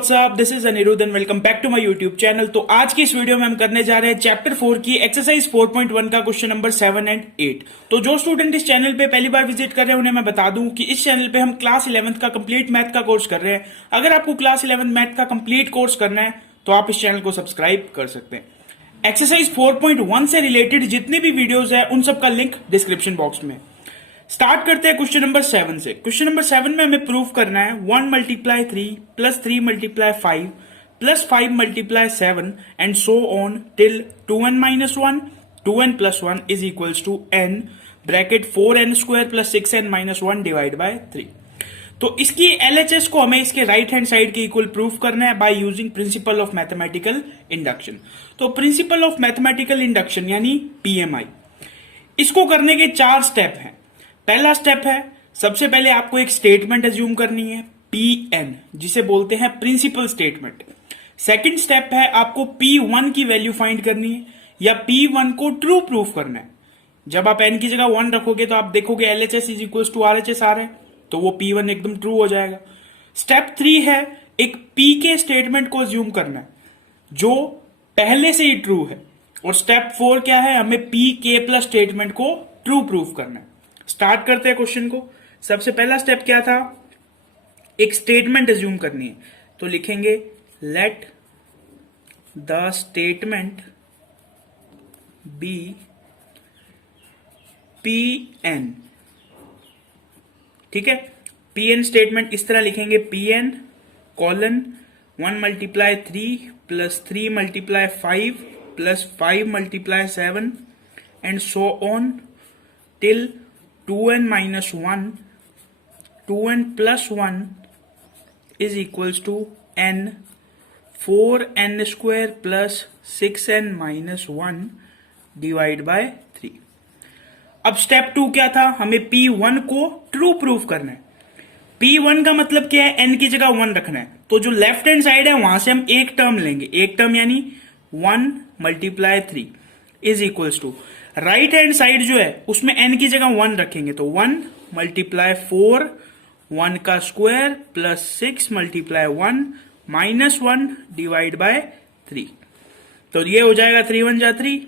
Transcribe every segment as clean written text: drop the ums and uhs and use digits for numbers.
WhatsApp, this is Anirudh and welcome back to my YouTube channel. तो आज की इस वीडियो में हम करने जा रहे हैं चैप्टर 4 की एक्सरसाइज 4.1 का क्वेश्चन नंबर 7 एंड 8। तो जो स्टूडेंट इस चैनल पे पहली बार विजिट कर रहे हैं उन्हें मैं बता दूं कि इस चैनल पे हम क्लास 11th का कंप्लीट मैथ का कोर्स कर रहे हैं। अगर आपको क्लास 11 मैथ का कंप्लीट कोर्स करना है तो आप इस चैनल को सब्सक्राइब कर सकते हैं। एक्सरसाइज 4.1 से रिलेटेड जितने भी वीडियोज है उन सबका लिंक डिस्क्रिप्शन बॉक्स में। स्टार्ट करते हैं क्वेश्चन नंबर 7 से। क्वेश्चन नंबर 7 में हमें प्रूव करना है 1 multiply 3 plus 3 multiply 5 plus 5 multiply 7 and so on till 2n minus 1 2n plus 1 is equals to n bracket 4n square plus 6n minus 1 divide by 3। तो इसकी LHS को हमें इसके राइट हैंड साइड के इक्वल प्रूव करना है by using principle of mathematical induction. तो principle of mathematical induction यानी PMI, इसको करने के 4 स्टेप हैं। पहला स्टेप है, सबसे पहले आपको एक स्टेटमेंट एज्यूम करनी है Pn, जिसे बोलते हैं प्रिंसिपल स्टेटमेंट। सेकंड स्टेप है, आपको P1 की वैल्यू फाइंड करनी है या P1 को ट्रू प्रूफ करना है। जब आप n की जगह 1 रखोगे तो आप देखोगे LHS is equal to RHS आ रहा है, तो वो P1 एकदम ट्रू हो जाएगा। स्टेप 3 है, एक P के स्टेटमेंट को एज्यूम करना है जो पहले से ही ट्रू है। और स्टेप 4 क्या है, हमें P के प्लस स्टेटमेंट को ट्रू प्रूफ करना है। स्टार्ट करते हैं क्वेश्चन को। सबसे पहला स्टेप क्या था, एक स्टेटमेंट एज्यूम करनी है। तो लिखेंगे let the statement be Pn। ठीक है, Pn स्टेटमेंट इस तरह लिखेंगे Pn colon 1 multiply 3 plus 3 multiply 5 plus 5 multiply 7 and so on till 2n minus 1 2n plus 1 is equals to n 4n square plus 6n minus 1 divide by 3। अब step 2 क्या था, हमें P1 को ट्रू प्रूफ करना है। P1 का मतलब क्या है, n की जगह 1 रखना है। तो जो लेफ्ट हैंड साइड है वहां से हम एक टर्म लेंगे, एक टर्म यानी 1 multiply 3 is equals to right hand side जो है उसमें n की जगह 1 रखेंगे, तो 1 मल्टीप्लाई 4 1 का square plus 6 multiply 1 minus 1 divide by 3। तो ये हो जाएगा 3 1 जा 3।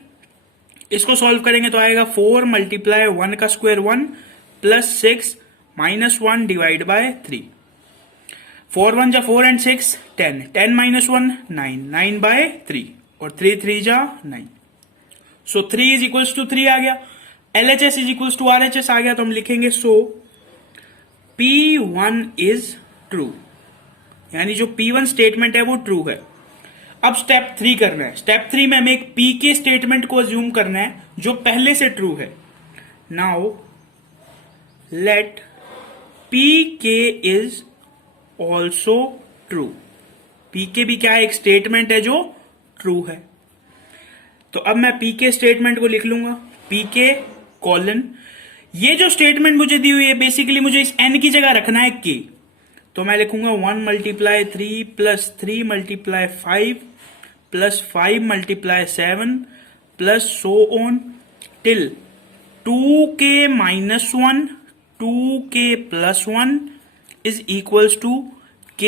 इसको सॉल्व करेंगे तो आएगा 4 मल्टीप्लाई 1 का square 1 plus 6 minus 1 divide by 3। 4 1 जा 4 एंड 6 10 10 माइनस 1 9 9 बाय 3 और 3 3 जा 9। सो 3 इज इक्वल्स टू 3 आ गया, LHS is equals to RHS आ गया। तो हम लिखेंगे सो P1 इज ट्रू, यानी जो P1 स्टेटमेंट है वो ट्रू है। अब स्टेप 3 करना है। स्टेप 3 में हमें एक P के स्टेटमेंट को अज्यूम करना है जो पहले से ट्रू है। Now let PK is also true. PK भी क्या है, एक स्टेटमेंट है जो ट्रू है। तो अब मैं P के स्टेटमेंट को लिख लूंगा PK कॉलन, ये जो स्टेटमेंट मुझे दी हुई है बेसिकली मुझे इस n की जगह रखना है K। तो मैं लिखूंगा 1 multiply 3 plus 3 multiply 5 plus 5 multiply 7 plus so on till 2k minus 1 2k plus 1 is equals to k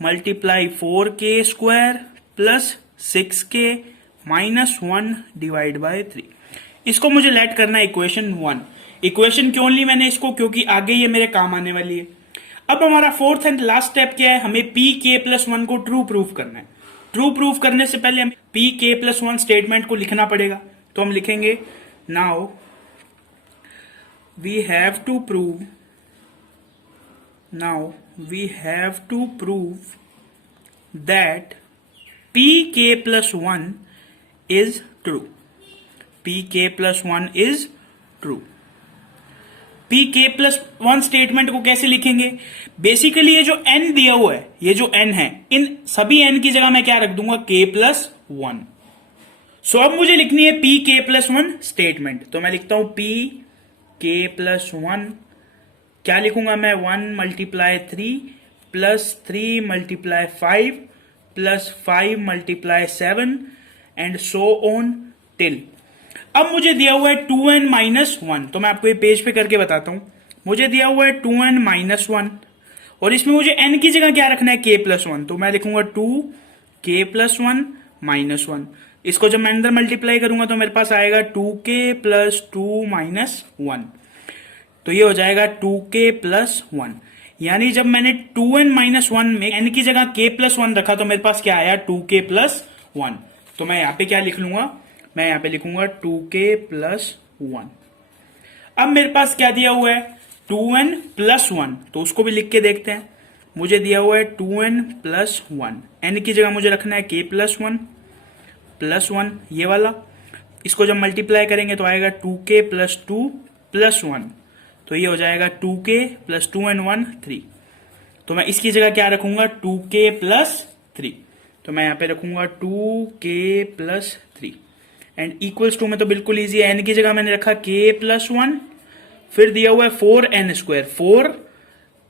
multiply 4k square plus 6k minus 1 divide by 3। इसको मुझे लेट करना है इक्वेशन 1। इक्वेशन क्यों ली मैंने इसको, क्योंकि आगे ये मेरे काम आने वाली है। अब हमारा फोर्थ एंड लास्ट स्टेप क्या है, हमें PK प्लस 1 को ट्रू प्रूफ करना है। ट्रू प्रूफ करने से पहले हमें PK प्लस 1 स्टेटमेंट को लिखना पड़ेगा। तो हम लिखेंगे now we have to prove that PK plus 1 is true. PK plus 1 is true. PK plus 1 statement को कैसे लिखेंगे, बेसिकली ये जो n दिया हुआ है, ये जो n है, इन सभी n की जगह मैं क्या रख दूंगा, K प्लस 1। सो अब मुझे लिखनी है PK प्लस 1 स्टेटमेंट। तो मैं लिखता हूं PK प्लस 1, क्या लिखूंगा मैं, 1 multiply 3 plus 3 multiply 5 plus 5 multiply 7 and so on till. अब मुझे दिया हुआ है 2n माइनस 1, तो मैं आपको ये पेज पे करके बताता हूं। मुझे दिया हुआ है 2n माइनस 1 और इसमें मुझे n की जगह क्या रखना है, k+1, तो मैं लिखूंगा 2k+1 -1। इसको जब मैं अंदर मल्टीप्लाई करूंगा तो मेरे पास आएगा 2k+2 -1, तो ये हो जाएगा 2k+1। यानी जब मैंने 2n-1 में n की जगह k+1 रखा तो मेरे पास क्या आया, 2k+1। तो मैं यहां पे क्या लिख लूंगा, मैं यहां पे लिखूंगा 2k+1। अब मेरे पास क्या दिया हुआ है, 2n+1, तो उसको भी लिख के देखते हैं। मुझे दिया हुआ है 2n+1, n की जगह मुझे रखना है k+1+1, ये वाला। इसको जब मल्टीप्लाई करेंगे तो आएगा 2k+2+1, तो ये हो जाएगा 2k+2 and 1 3। तो मैं इसकी जगह क्या रखूंगा, 2k+3, तो मैं यहां पे रखूंगा 2k+3 एंड इक्वल्स टू में तो बिल्कुल इजी है, n की जगह मैंने रखा k+1, फिर दिया हुआ है 4n²,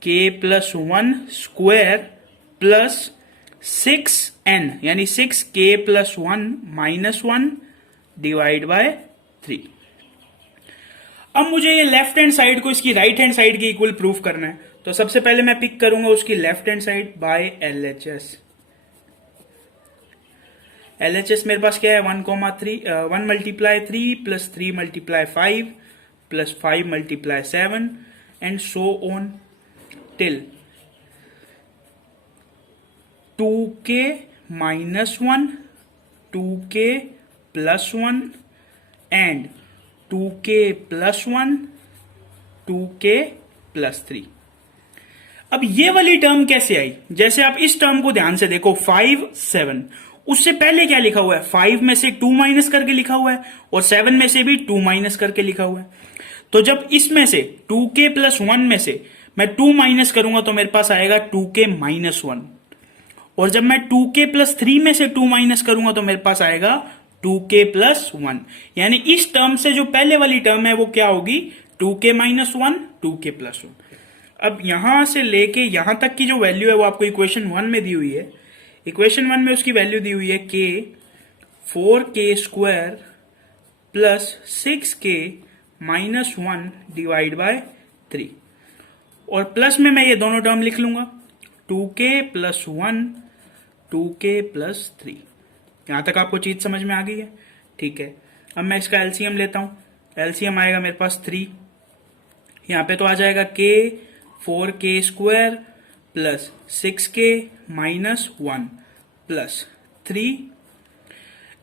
4k+1² प्लस 6n यानी 6k+1 -1 डिवाइड बाय 3। अब मुझे ये लेफ्ट हैंड साइड को इसकी राइट हैंड साइड के इक्वल प्रूफ करना है, तो सबसे पहले मैं पिक करूंगा उसकी left hand side by LHS। LHS मेरे पास क्या है, 1 × 3 plus 3 × 5 plus 5 × 7 and so on till 2k -1 2k+1 and 2k+1 2k+3। अब ये वाली टर्म कैसे आई, जैसे आप इस टर्म को ध्यान से देखो 5 7, उससे पहले क्या लिखा हुआ है, 5 में से 2 माइनस करके लिखा हुआ है और 7 में से भी 2 माइनस करके लिखा हुआ है। तो जब इसमें से 2k+1 में से मैं 2 माइनस करूंगा तो मेरे पास आएगा 2k-1, और जब मैं 2k+3 में से 2 माइनस करूंगा तो मेरे पास आएगा 2k+1। यानी इस टर्म से जो पहले वाली टर्म है वो क्या होगी, 2k-1 2k+1। अब यहां से लेके यहां तक की जो वैल्यू है वो आपको इक्वेशन 1 में दी हुई है। इक्वेशन 1 में उसकी वैल्यू दी हुई है k 4k² plus 6k -1 divide by 3, और प्लस में मैं ये दोनों टर्म लिख लूंगा 2k+1 2k+3। यहां तक आपको चीज समझ में आ गई है, ठीक है। अब मैं इसका एलसीएम लेता हूं, एलसीएम आएगा मेरे पास 3, यहां पे तो आ जाएगा k 4k² plus 6k -1 plus 3।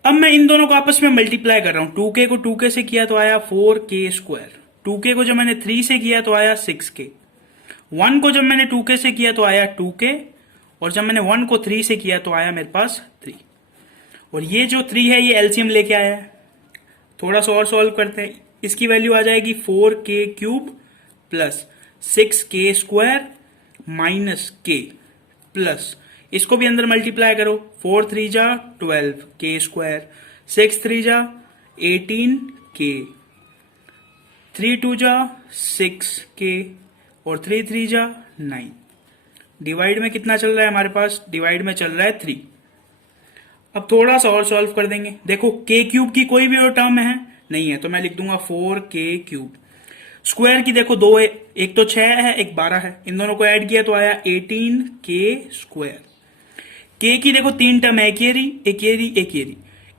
अब मैं इन दोनों को आपस में मल्टीप्लाई कर रहा हूं, 2k को 2k से किया तो आया 4k², 2k को जब मैंने 3 से किया तो आया 6k, 1 को जब मैंने 2k से किया तो आया 2k, और जब मैंने 1 को 3 से किया तो आया मेरे पास 3। और ये जो 3 है ये एलसीएम लेके आया है। थोड़ा सा और सॉल्व करते हैं, इसकी वैल्यू आ जाएगी 4k³ plus 6k² minus k plus, इसको भी अंदर मल्टीप्लाई करो, 4 3 जा 12 k², 6 3 जा 18 k, 3 2 जा 6 k और 3 3 जा 9। डिवाइड में कितना चल रहा है हमारे पास, डिवाइड में चल रहा है 3। अब थोड़ा सा और सॉल्व कर देंगे, देखो k³ की कोई भी और टर्म है नहीं है, तो मैं लिख दूंगा 4k³। स्क्वायर की देखो 2 है, एक तो 6 है एक 12 है, इन दोनों को ऐड किया तो आया 18k²। k की देखो 3 टर्म है, एक ये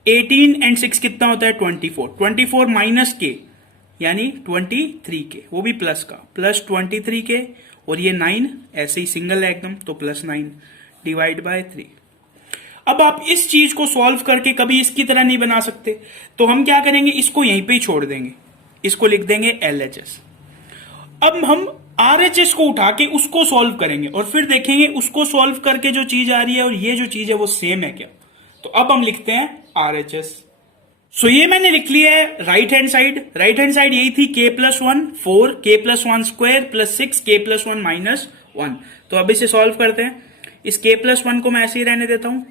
18 एंड 6 कितना होता है 24, 24 माइनस k यानी 23k, वो भी प्लस का, प्लस 23k, और ये 9 ऐसे ही सिंगल है एकदम, तो +9 डिवाइड बाय 3। अब आप इस चीज को सॉल्व करके कभी इसकी तरह नहीं बना सकते, तो हम क्या करेंगे, इसको यहीं पे ही छोड़ देंगे, इसको लिख देंगे LHS। अब हम RHS को उठा के उसको सॉल्व करेंगे और फिर देखेंगे उसको सॉल्व करके जो चीज आ रही है और ये जो चीज है वो सेम है क्या। तो अब हम लिखते हैं RHS। सो ये मैंने लिख लिया है right hand side. Right hand side यही थी k+1 4k+1² प्लस 6k+1 -1। तो अब इसे सॉल्व करते हैं, इस k+1 को मैं ऐसे ही रहने देता हूं,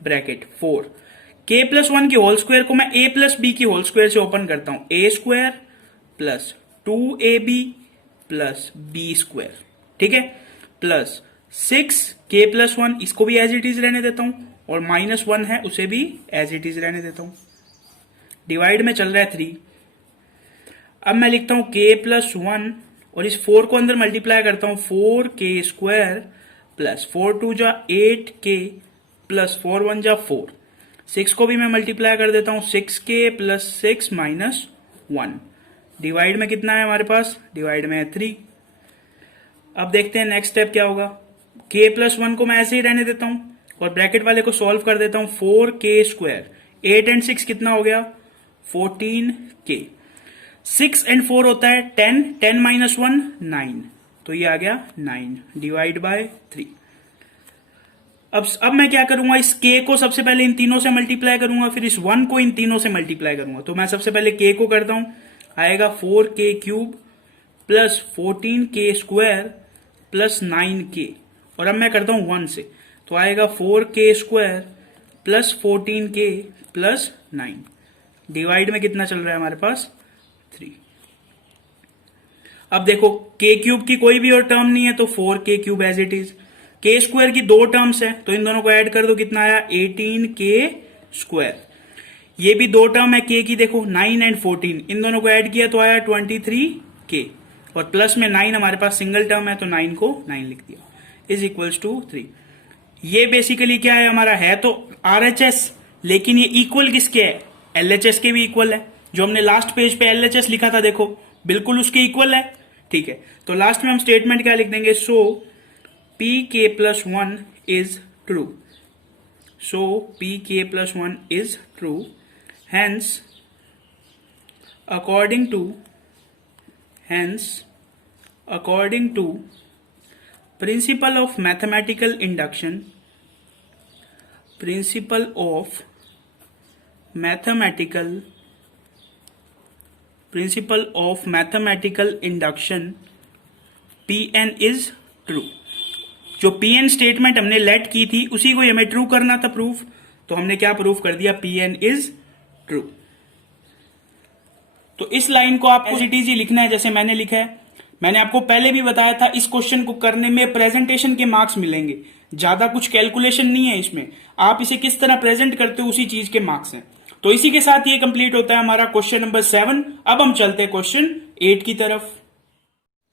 ब्रैकेट 4 k+1 की होल स्क्वायर को मैं a प्लस बी की होल स्क्वायर से ओपन करता हूं, a² plus 2ab plus b², ठीक है, प्लस 6k+1, इसको भी एज इट इज रहने देता हूं, और -1 है उसे भी एज इट इज रहने देता हूं। डिवाइड में चल रहा है 3। अब मैं लिखता हूं k+1 और इस 4 को अंदर मल्टीप्लाई करता हूं 4k² प्लस 4 2 जा 8k प्लस 4 1 जा 4। 6 को भी मैं मल्टीप्लाई कर देता हूं 6k प्लस 6 माइनस 1। डिवाइड में कितना है हमारे पास, डिवाइड में है 3। अब देखते हैं नेक्स्ट स्टेप क्या होगा। k प्लस 1 को मैं ऐसे ही रहने देता हूं और ब्रैकेट वाले को सॉल्व कर देता हूं 4k²। 8 एंड 6 कितना हो गया 14k। 6 एंड 4 होता है 10, 10 माइनस 1 9, तो ये आ गया 9 डिवाइड बाय 3। अब मैं क्या करूंगा, इस k को सबसे पहले इन तीनों से मल्टीप्लाई करूंगा, फिर इस 1 को इन तीनों से मल्टीप्लाई करूंगा। तो मैं सबसे पहले k को करता हूं, आएगा 4k³ plus 14k² plus 9k। और अब मैं करता हूं 1 से, तो आएगा 4k² plus 14k plus 9। Divide में कितना चल रहा है हमारे पास 3। अब देखो k³ की कोई भी और टर्म नहीं है तो 4k³ as it is. k² की 2 टर्म्स है तो इन दोनों को ऐड कर दो, कितना आया 18k²। ये भी 2 टर्म है k की, देखो 9 एंड 14, इन दोनों को ऐड किया तो आया 23k। और प्लस में 9 हमारे पास सिंगल टर्म है तो 9 को 9 लिख दिया, इज इक्वल्स टू 3। ये बेसिकली क्या है हमारा, है तो RHS लेकिन ये इक्वल किसके है, LHS के भी इक्वल है। जो हमने लास्ट पेज पे LHS लिखा था देखो बिल्कुल उसके इक्वल है। ठीक है, तो लास्ट में हम स्टेटमेंट क्या लिख देंगे, सो pk+1 is true. So pk+1 is true, hence according to principle of mathematical induction, Pn is true। जो Pn स्टेटमेंट हमने लेट की थी उसी को हमें ट्रू करना था प्रूफ, तो हमने क्या प्रूफ कर दिया, Pn is ट्रू। तो इस लाइन को आपको एज लिखना है जैसे मैंने लिखा है। मैंने आपको पहले भी बताया था इस क्वेश्चन को करने में प्रेजेंटेशन के मार्क्स मिलेंगे, ज्यादा कुछ कैलकुलेशन नहीं है इसमें, आप इसे किस तरह प्रेजेंट करते हो उसी चीज के मार्क्स हैं। तो इसी के साथ ये कंप्लीट होता है हमारा क्वेश्चन नंबर 7। अब हम चलते हैं क्वेश्चन 8 की तरफ।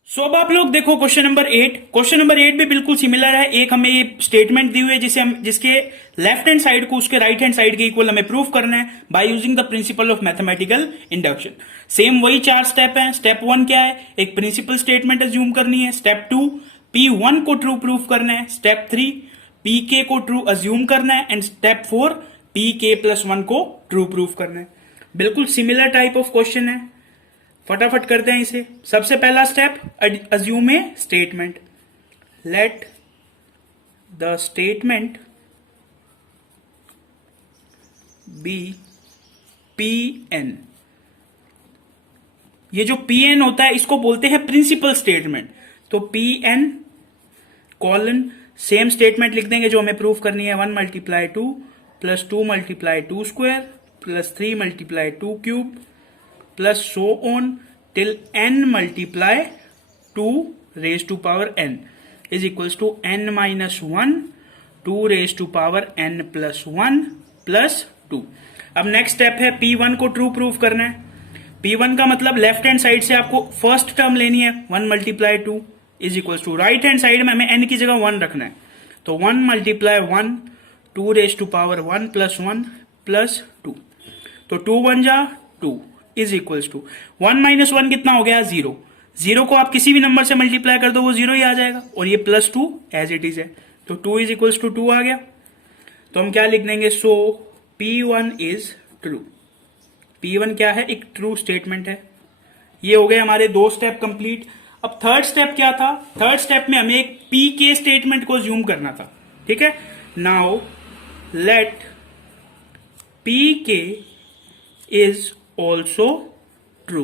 सो अब आप लोग देखो क्वेश्चन नंबर 8। क्वेश्चन नंबर 8 भी बिल्कुल सिमिलर है। एक हमें ये स्टेटमेंट दी हुई है जिसके लेफ्ट हैंड साइड को उसके राइट हैंड साइड के इक्वल हमें प्रूफ करना है by using the principal of mathematical induction. Same वही 4 स्टेप हैं। स्टेप 1 क्या है, एक प्रिंसिपल स्टेटमेंट एज्यूम करनी है। स्टेप 2 P1 को ट्रू प्रूफ करना है। स्टेप 3 Pk को ट्रू अज्यूम करना है। एंड स्टेप 4 Pk+1 को ट्रू प्रूफ करना है। बिल्कुल सिमिलर टाइप ऑफ क्वेश्चन है, फटाफट करते हैं इसे। सबसे पहला step, assume a statement. Let the statement be Pn। ये जो Pn होता है इसको बोलते हैं प्रिंसिपल स्टेटमेंट। तो Pn कॉलन सेम स्टेटमेंट लिख देंगे जो हमें प्रूफ करनी है, 1 × 2 plus 2 × 2 square plus 3 × 2 cube plus so on till n multiply 2 raise to power n is equals to n minus 1 2 raise to power n plus 1 plus 2। अब next step है P1 को true proof करना है। P1 का मतलब left hand side से आपको first term लेनी है, 1 × 2 is equals to right hand side में हमें n की जगह 1 रखना है। तो 1 × 1 2 raise to power 1 plus 1 plus 2। तो 2 1 जा 2 इज इक्वल्स टू 1 माइनस 1 कितना हो गया 0। 0 को आप किसी भी नंबर से मल्टीप्लाई कर दो वो 0 ही आ जाएगा, और ये प्लस 2 एज इट इज है। तो 2 इज इक्वल्स टू 2 आ गया। तो हम क्या लिख देंगे, सो P1 इज ट्रू। P1 क्या है, एक ट्रू स्टेटमेंट है। ये हो गए हमारे 2 स्टेप कंप्लीट। अब थर्ड स्टेप क्या था, थर्ड स्टेप में हमें एक Pk स्टेटमेंट को ज्यूम करना था। ठीक है, now let Pk is also true.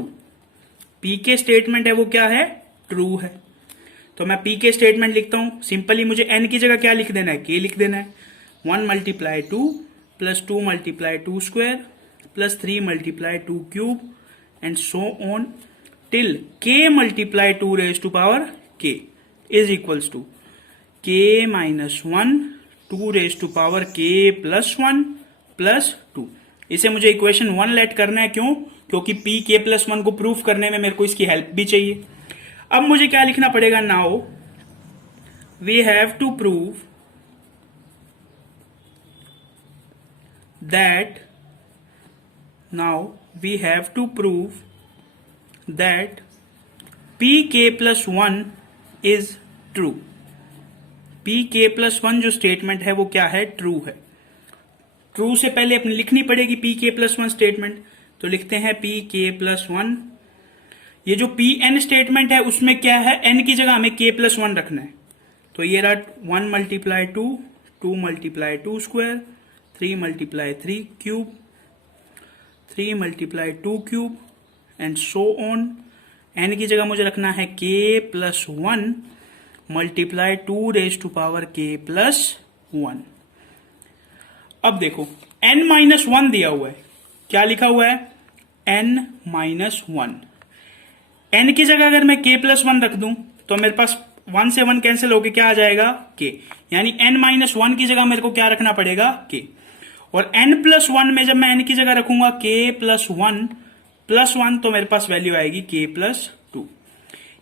Pk statement है वो क्या है, ट्रू है। तो मैं Pk स्टेटमेंट लिखता हूं, सिंपली मुझे n की जगह क्या लिख देना है, k लिख देना है। 1 × 2 plus 2 × 2 square plus 3 × 2 cube and so on till k × 2 raise to power k is equals to k minus 1 2 raise to power k plus 1 plus 2। इसे मुझे इक्वेशन 1 लेट करना है, क्यों, क्योंकि Pk+1 को प्रूफ करने में मेरे को इसकी हेल्प भी चाहिए। अब मुझे क्या लिखना पड़ेगा, now we have to prove that, now we have to prove that pk+1 is true. pk+1 जो स्टेटमेंट है वो क्या है, ट्रू है। ट्रू से पहले अपनी लिखनी पड़ेगी pk+1 स्टेटमेंट, तो लिखते हैं pk+1। ये जो pn स्टेटमेंट है उसमें क्या है, n की जगह हमें k+1 रखना है, तो ये रहा 1 × 2, 2 × 2 square, 3 × 3 cube, 3 × 2 cube and so on. n की जगह मुझे रखना है k+1 मल्टीप्लाई 2 k+1। अब देखो n-1 दिया हुआ है, क्या लिखा हुआ है, n-1। n की जगह अगर मैं k+1 रख दूं तो मेरे पास 1 से 1 कैंसिल होके क्या आ जाएगा, k, यानी n-1 की जगह मेरे को क्या रखना पड़ेगा, k। और n+1 में जब मैं n की जगह रखूंगा k+1 तो मेरे पास वैल्यू आएगी k+2,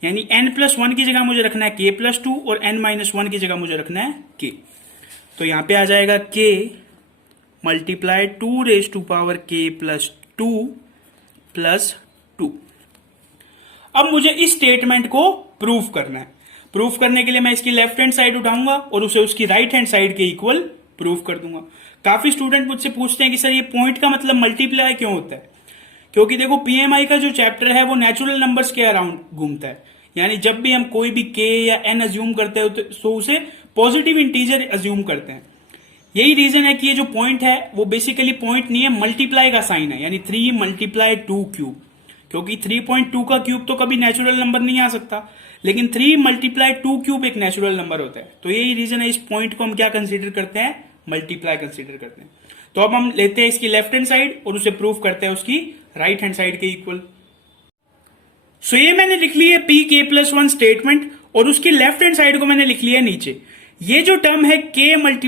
यानी n+1 की जगह मुझे रखना है k+2 और n-1 की जगह मुझे रखना है k। तो यहां पे आ जाएगा k मल्टीप्लाई 2 k+2 अब मुझे इस स्टेटमेंट को प्रूफ करना है। प्रूफ करने के लिए मैं इसकी लेफ्ट हैंड साइड उठाऊंगा और उसे उसकी राइट हैंड साइड के इक्वल प्रूफ कर दूंगा। काफी स्टूडेंट मुझसे पूछते हैं कि सर ये पॉइंट का मतलब मल्टीप्लाई क्यों होता है, क्योंकि देखो पीएमआई का जो चैप्टर है वो नेचुरल नंबर्स के अराउंड घूमता है, यानी जब भी हम कोई भी के या एन अज्यूम करते हैं तो उसे पॉजिटिव इंटीजर अज्यूम करते हैं। यही रीजन है कि ये जो पॉइंट है वो बेसिकली पॉइंट नहीं है, मल्टीप्लाई का साइन है, यानी 3 × 2 क्यूब, क्योंकि 3.2 का क्यूब तो कभी नेचुरल नंबर नहीं आ सकता, लेकिन 3 × 2 क्यूब एक नेचुरल नंबर होता है। तो यही रीजन है इस पॉइंट को हम क्या कंसीडर करते हैं, मल्टीप्लाई कंसीडर करते हैं। तो अब हम लेते हैं इसकी लेफ्ट हैंड साइड और उसे प्रूफ करते हैं उसकी राइट हैंड साइड के इक्वल। सो ये मैंने लिख ली है pk+1 स्टेटमेंट और उसकी लेफ्ट हैंड साइड को मैंने लिख लिया है नीचे। ये जो टर्म है k ×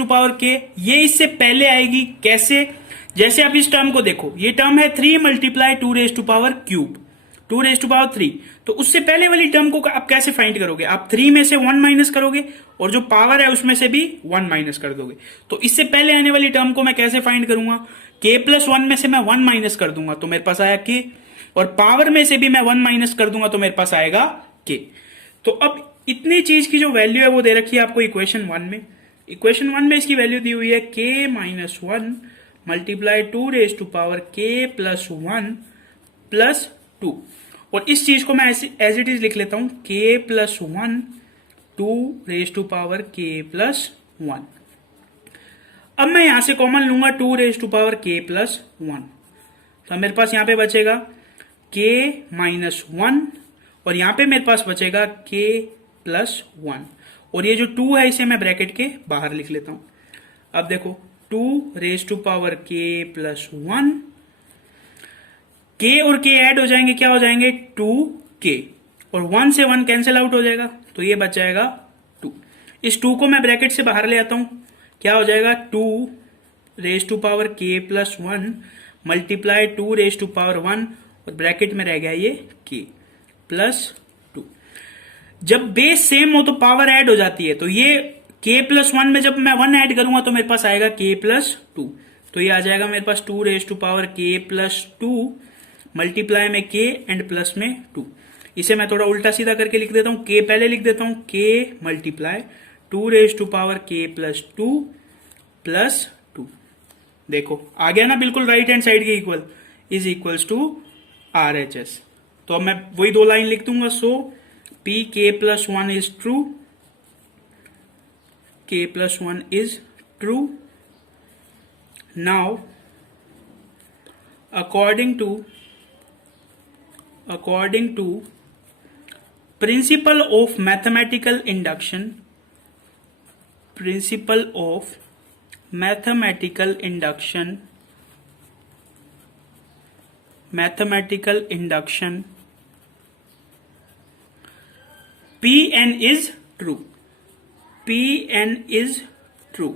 2k, ये इससे पहले आएगी, कैसे, जैसे आप इस टर्म को देखो, ये टर्म है 3 × 2 तो उससे पहले वाली टर्म को आप कैसे फाइंड करोगे, आप 3 में से 1 माइनस करोगे और जो पावर है उसमें से भी 1 माइनस कर दोगे। तो इससे पहले आने वाली टर्म को मैं कैसे फाइंड करूंगा, k+1 में से मैं 1 माइनस कर दूंगा तो मेरे पास आया k, और पावर में से भी मैं 1 माइनस कर दूंगा तो मेरे पास आएगा k। तो अब इतनी चीज की जो वैल्यू है वो दे रखी है आपको इक्वेशन 1 में। इक्वेशन 1 में इसकी वैल्यू दी हुई है k-1 मल्टीप्लाई 2k+1 और इस चीज को मैं एज इट इज लिख लेता हूं k+1 2k+1। अब मैं यहां से कॉमन लूंगा 2k+1, तो मेरे पास यहां पे बचेगा k-1 और यहां पे मेरे पास बचेगा k+1 और ये जो 2 है इसे मैं ब्रैकेट के बाहर लिख लेता हूं। अब देखो 2k+1, k और k ऐड हो जाएंगे, क्या हो जाएंगे 2k, और 1 से 1 कैंसिल आउट हो जाएगा तो ये बच जाएगा 2। इस 2 को मैं ब्रैकेट से बाहर ले आता हूं, क्या हो जाएगा 2k+1 मल्टीप्लाई 2 और ब्रैकेट में रह गया ये k+2। जब बेस सेम हो तो पावर ऐड हो जाती है, तो ये k+1 में जब मैं 1 ऐड करूंगा तो मेरे पास आएगा k+2, तो ये आ जाएगा मेरे पास 2k+2 मल्टीप्लाई में k एंड प्लस में 2। इसे मैं थोड़ा उल्टा सीधा करके लिख देता हूं, k पहले लिख देता हूं, k मल्टीप्लाई 2k+2 देखो आ गया ना बिल्कुल राइट हैंड साइड के equal, is equals to RHS। तो अब मैं वही 2 लाइन लिख दूंगा, so pk+1 is true, k+1 is true. Now according to principle of mathematical induction, Pn is true,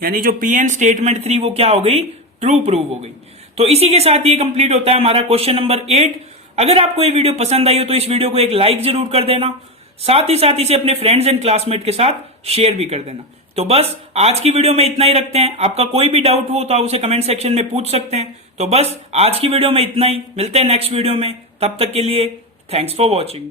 यानी जो Pn स्टेटमेंट 3 वो क्या हो गई, ट्रू प्रूव हो गई। तो इसी के साथ ये कंप्लीट होता है हमारा क्वेश्चन नंबर 8। अगर आपको ये वीडियो पसंद आई हो तो इस वीडियो को एक लाइक जरूर कर देना, साथ ही साथ इसे अपने फ्रेंड्स एंड क्लासमेट के साथ शेयर भी कर देना। तो बस आज की वीडियो में इतना ही रखते हैं। आपका कोई भी डाउट हो तो आप उसे कमेंट सेक्शन में पूछ सकते हैं। तो बस आज की वीडियो में इतना ही, मिलते हैं नेक्स्ट वीडियो में। तब तक के लिए थैंक्स फॉर वॉचिंग।